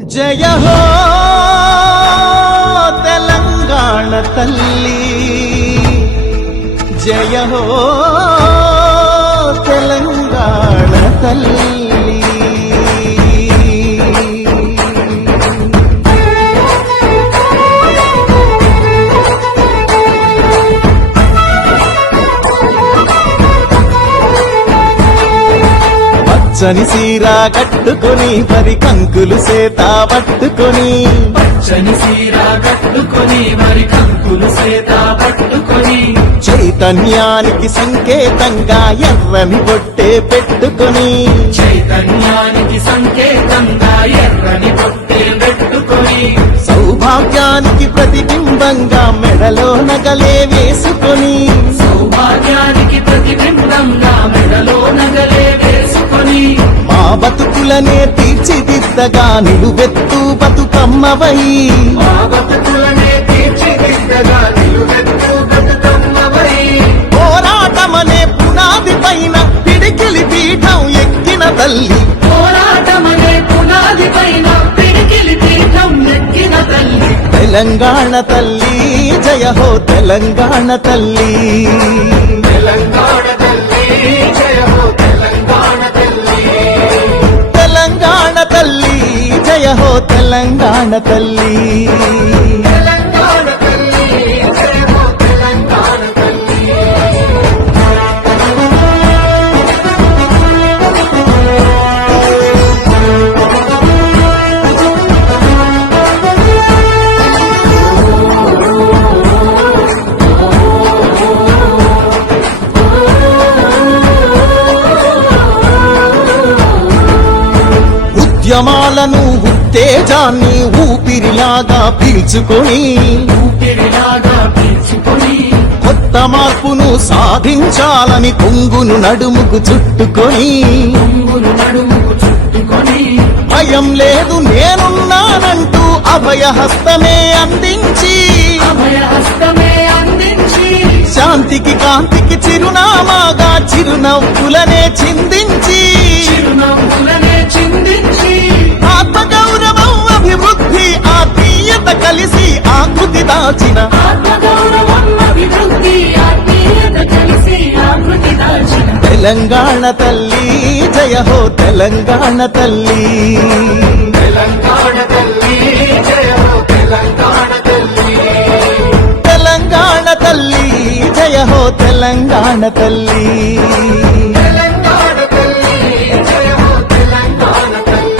జయ హో తెలంగాణ తల్లి, జయ హో తెలంగాణ తల్లి. పచ్చని సీరా కట్టుకొని మరి కంకులు సేత పట్టుకొని, పచ్చని సీరా కట్టుకొని మరి కంకులు సేత పట్టుకొని, చైతన్యానికి సంకేతంగా ఎర్రని బొట్టే పెట్టుకొని, చైతన్యానికి సంకేతంగా ఎర్రని బొట్టే పెట్టుకొని, సౌభాగ్యానికి ప్రతిబింబంగా మెడలో నగలే వేసుకొని, సౌభాగ్యానికి ప్రతిబింబంగా మెడలో నగలే వేసుకొని, మా బతుకులనే తీర్చిదిద్దగా నిలువెత్తు బతుకమ్మవై, మా బతుకులనే తీర్చిదిద్దగా నిలువెత్తు బతుకమ్మవై, పోరాటమనే పునాది పైన పిడికిలి పీఠం ఎక్కిన తల్లి, పోరాటమనే పునాది పైన పిడికిలి పీఠం ఎక్కిన తల్లి, తెలంగాణ తల్లి జయ హో తెలంగాణ తల్లి, తెలంగాణ తల్లి జయ హో తెలంగాణ తల్లి, తెలంగాణ తల్లి జయ హో తెలంగాణ తల్లి. తెలంగాణ తల్లి జయ హో తెలంగాణ తల్లి. ఉద్యమాలను ఉత్తేజాన్ని ఊపిరిలాగా పీల్చుకొని, ఊపిరిలాగా పీల్చుకొని, కొత్త మార్పును సాధించాలని కొంగును నడుముకు చుట్టుకొని, కొంగులు నడుముకు చుట్టుకొని, భయం లేదు నేనున్నానంటూ అభయహస్తమే అందించి, అభయహస్తమే అందించి, శాంతికి కాంతికి చిరునామాగా చిరునవ్వులనే చిందించి, చిరునవ్వులనే చిందించి, ఆత్మగౌరవం అభివృద్ధి ఆత్మీయత కలిసి ఆకృతి దాచిన, ఆత్మగౌరవం అభివృద్ధి ఆత్మీయత కలిసి ఆకృతి దాచిన, తెలంగాణ తల్లి జయ హో తెలంగాణ తల్లి, తెలంగాణ తల్లి జయ హో తెలంగాణ తల్లి, తెలంగాణ తల్లి జయ హో తెలంగాణ తల్లి. తెలంగాణ తల్లి జయ హో తెలంగాణ తల్లి.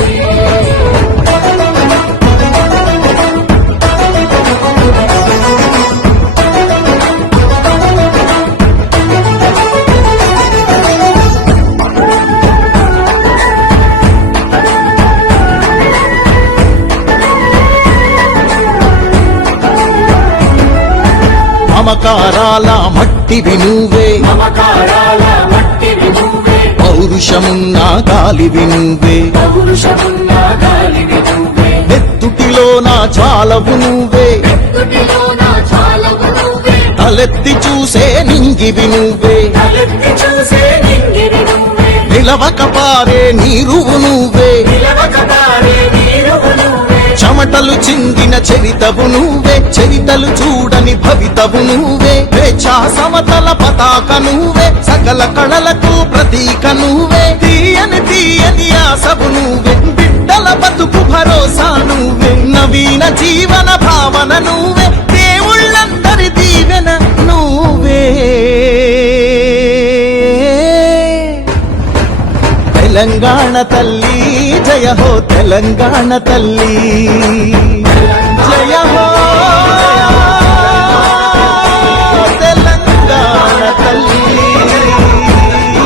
మమకారాల మట్టివి నువ్వే, మమకారాల మట్టివి నువ్వే, పౌరుషమున్న గాలివి నువ్వే, పౌరుషమున్న గాలివి నువ్వే, నెత్తుటిలో నా చాలవు నువ్వే, నెత్తుటిలోన చాలవు నువ్వే, తలెత్తి చూసే నింగివి నువ్వే, తలెత్తి చూసే నింగివి నువ్వే, నిలవక పారే నీరువు నువ్వే, నిలవక పారే నీరువు నువ్వే, చెమటలు చిందిన చరితవు నువ్వే, చరితలు చూడని భవితవు నువ్వే, స్వేచ్ఛా సమతల పతాక నువ్వే, సకల కళలకు ప్రతీక నువ్వే, తీయని తీయని ఆశవు నువ్వే, బిడ్డల బతుకు భరోసా నువ్వే, నవీన జీవన భావన నువ్వే, దేవుళ్ళందరి దీవెన నువ్వే. తెలంగాణ తల్లి జయ హో తెలంగాణ తల్లి, జయ హో